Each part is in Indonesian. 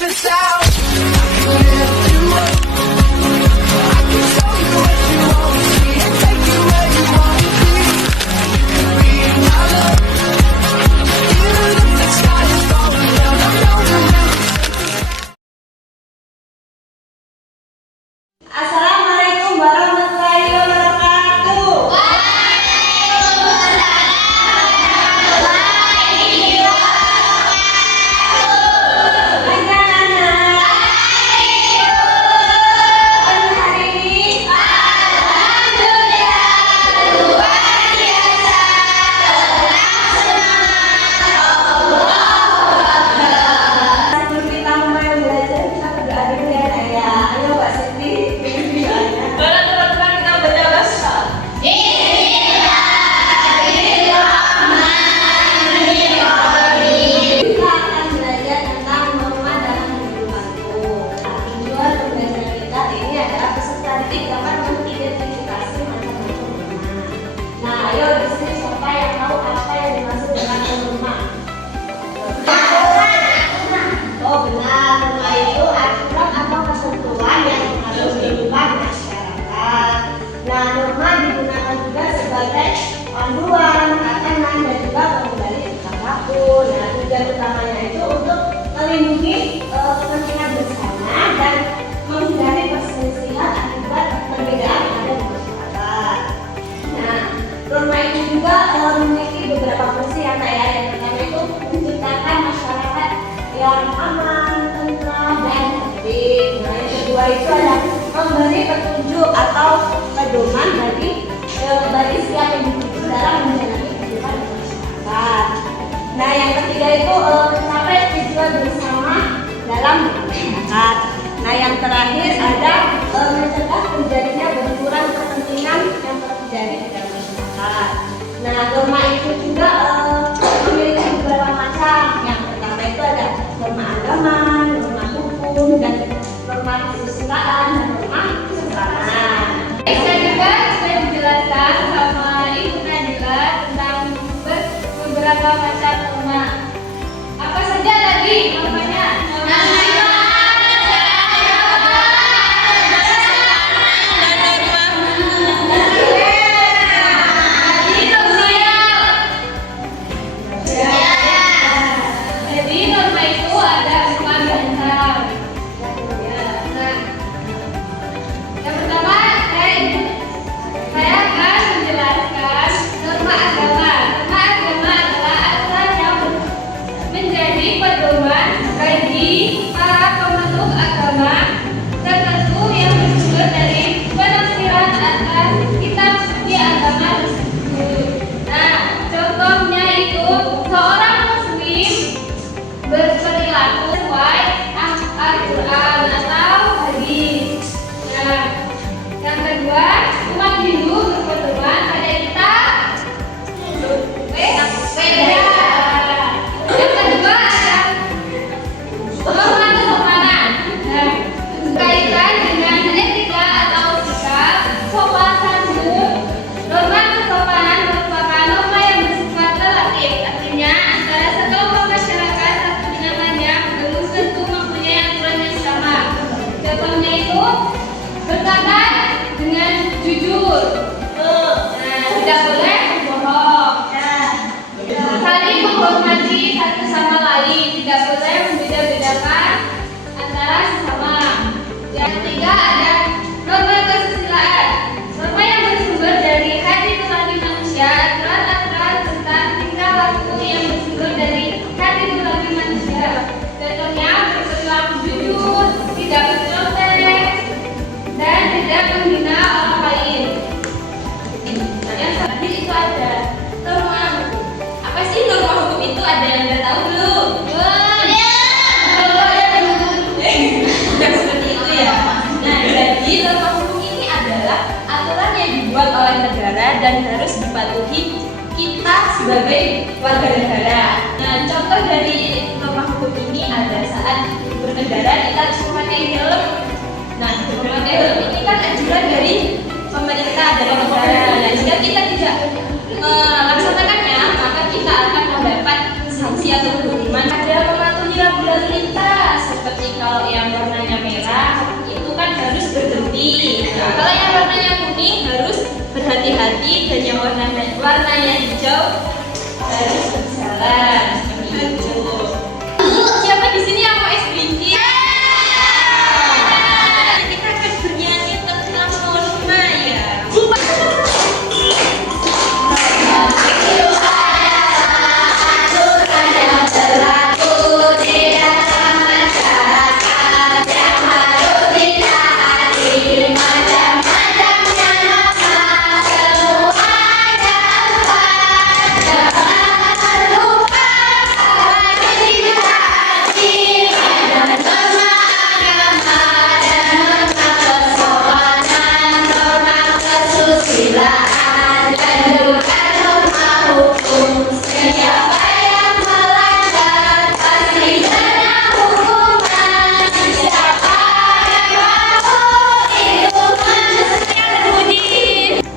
this out. I can lift you up. I can show you what you won't see and take you where you won't be. You can be my love. Even if the sky is falling down, I know you'll never. Assalamualaikum warahmatullahi wabarakatuh. Panduan, tatanan, dan juga pengendali tingkah laku. Nah, tujuan utamanya itu untuk melindungi kepentingan bersama dan menghindari perselisihan akibat perbedaan yang ada di masyarakat. Nah, norma itu juga memiliki beberapa fungsi yang yang pertama itu menciptakan masyarakat yang aman, tentram, dan tertib. Nah, yang kedua itu adalah memberi petunjuk atau pedoman bagi setiap individu dalam menjalani kehidupan masyarakat. Nah, yang ketiga itu mencapai tujuan bersama dalam masyarakat. Nah, yang terakhir ada mencegah terjadinya benturan kepentingan yang terjadi di dalam masyarakat. Nah, norma itu juga memiliki beberapa macam. Yang pertama itu ada norma agama, norma hukum, dan norma kesusilaan, dan norma kesetaraan. Bisa juga sudah dijelaskan sama Ibu Nadila tentang beberapa macam norma. Apa saja tadi normanya? Jadi norma itu ada 4 macam. Yang pertama, saya akan menjelaskan norma agama. Norma agama adalah aturan yang menjadi pedoman bagi para pemeluk agama tertentu yang bersumber dari penafsiran atas kitab suci agama tersebut. Nah, contohnya itu seorang muslim berperilaku sesuai Al-Quran atau hadis. Nah, yang kedua, umat Hindu berpedoman pada kitab Veda. Yang kedua ada norma kesopanan. Nah, berkaitan dengan etika atau sikap sopan santun. Norma kesopanan merupakan norma yang bersifat relatif. Artinya, antara sekelompok masyarakat satu dengan lainnya belum tentu mempunyai aturan yang sama. Contohnya itu berkata dengan jujur. Nah, tidak boleh berbohong. Saling menghormati satu sama lain, tidak boleh membeda-bedakan antara sesama. Yang ketiga ada norma kesusilaan. Norma yang bersumber dari hati nurani manusia, aturan-aturan tentang tingkah laku yang bersumber dari hati nurani manusia. Contohnya berperilaku jujur, tidak bercontek, dan tidak menghina orang lain. Nah, yang terakhir itu ada norma hukum. Apa sih norma hukum itu? Ada yang udah tahu belum? Seperti itu ya. Nah, jadi norma hukum ini adalah aturan yang dibuat oleh negara dan harus dipatuhi kita sebagai warga negara. Nah, contoh dari norma hukum ini ada saat berkendara kita harus memakai helm. Nah, memakai helm ini kan anjuran dari pemerintah, dari negara. Nah, jika kita tidak melaksanakannya, maka kita akan mendapat sanksi atau hukuman. Ada mematuhi lalu lintas seperti Kalau yang warnanya kuning harus berhati-hati dan yang warnanya hijau harus berjalan seperti itu. Siapa di sini yang mau es bingkit? Kita akan bernyanyi tentang norma ya.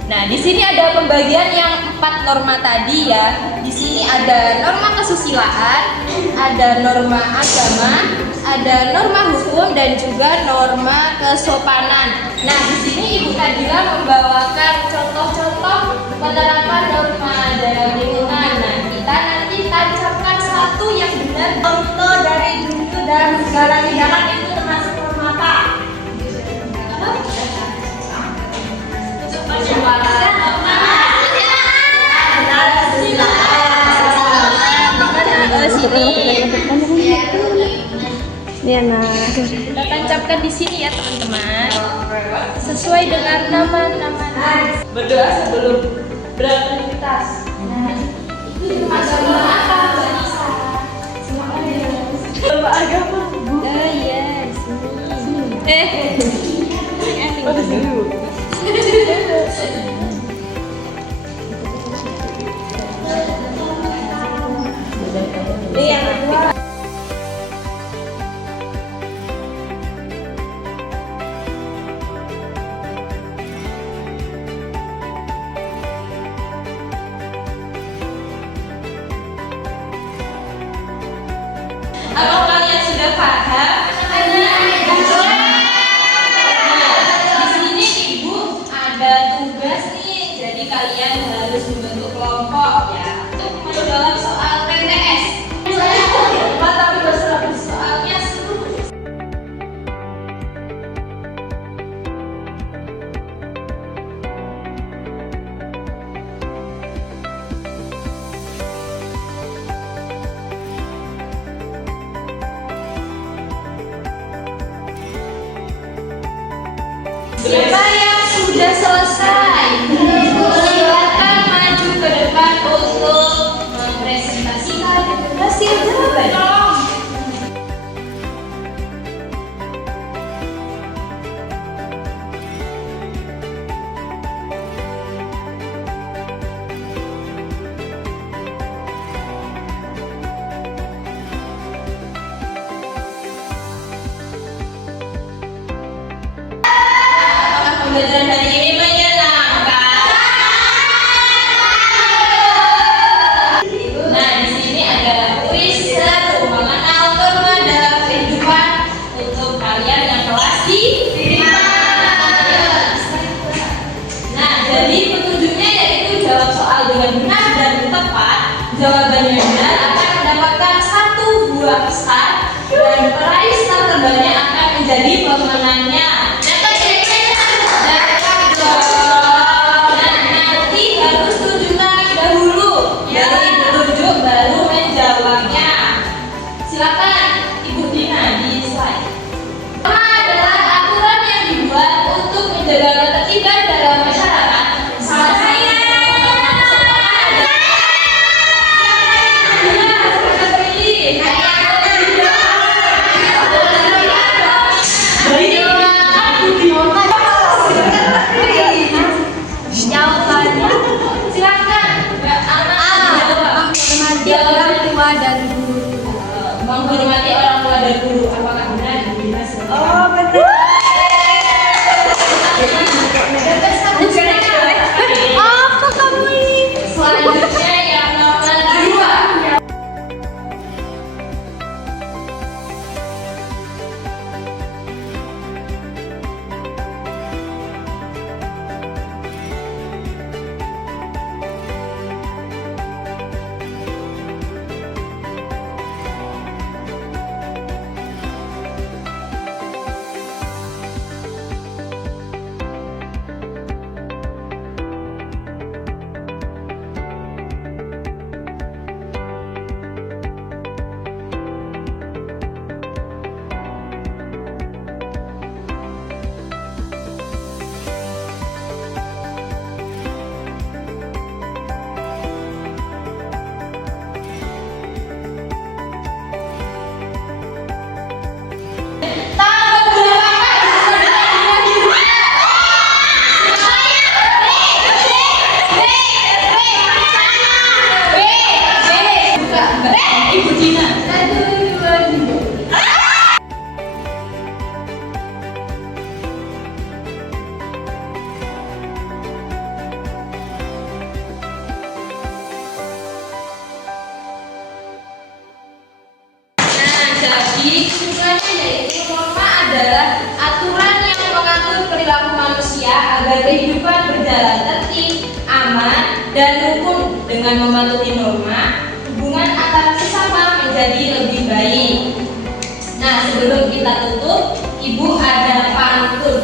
Nah, di sini ada pembagian yang 4 norma tadi ya. Di sini ada norma kesusilaan, ada norma agama, ada norma hukum dan juga norma kesopanan. Nah, di sini Ibu Kadila membawakan contoh-contoh penerapan norma dalam lingkungan. Nah, kita nanti tancapkan satu yang benar. Contoh dari dulu dalam segala tindakan itu termasuk norma apa? Kita tancapkan di sini ya teman-teman, sesuai dengan nama-nama. Berdoa sebelum beraktivitas. Nah, itu agama apa, Mbak Nisa? Agama agama. Oh iya, di sini. Oh di sini. Ini yang kedua. Apa kalian sudah paham? Di sini Ibu ada tugas nih, jadi kalian harus membentuk kelompok ya. Untuk menjawab soal PTS. Tapi soalnya seru. Siapa yang sudah selesai? Silakan maju ke depan untuk mempresentasikan hasil jawaban. Pembelajaran hari ini menyenangkan. Nah, di sini ada kuis seru mengenal norma dalam kehidupan untuk kalian yang kelas di 5. Nah, jadi petunjuknya yaitu jawab soal dengan benar dan tepat. Jawabannya benar akan mendapatkan 1 buah star dan peraih star terbanyak akan menjadi pemenangnya. Nanti harus tunjukkan dahulu dari petunjuk baru menjawabnya. Silakan Ibu Dina di slide. Pertama adalah aturan yang dibuat untuk menjaga ketertiban dalam masyarakat. Siapa yang Dina. 1, 2, 3. Nah, jadi kesimpulannya yaitu norma adalah aturan yang mengatur perilaku manusia agar kehidupan berjalan tertib, aman, dan rukun. Dengan mematuhi norma, hubungan antara sesama menjadi lebih baik. Nah, sebelum kita tutup, Ibu ada pantun.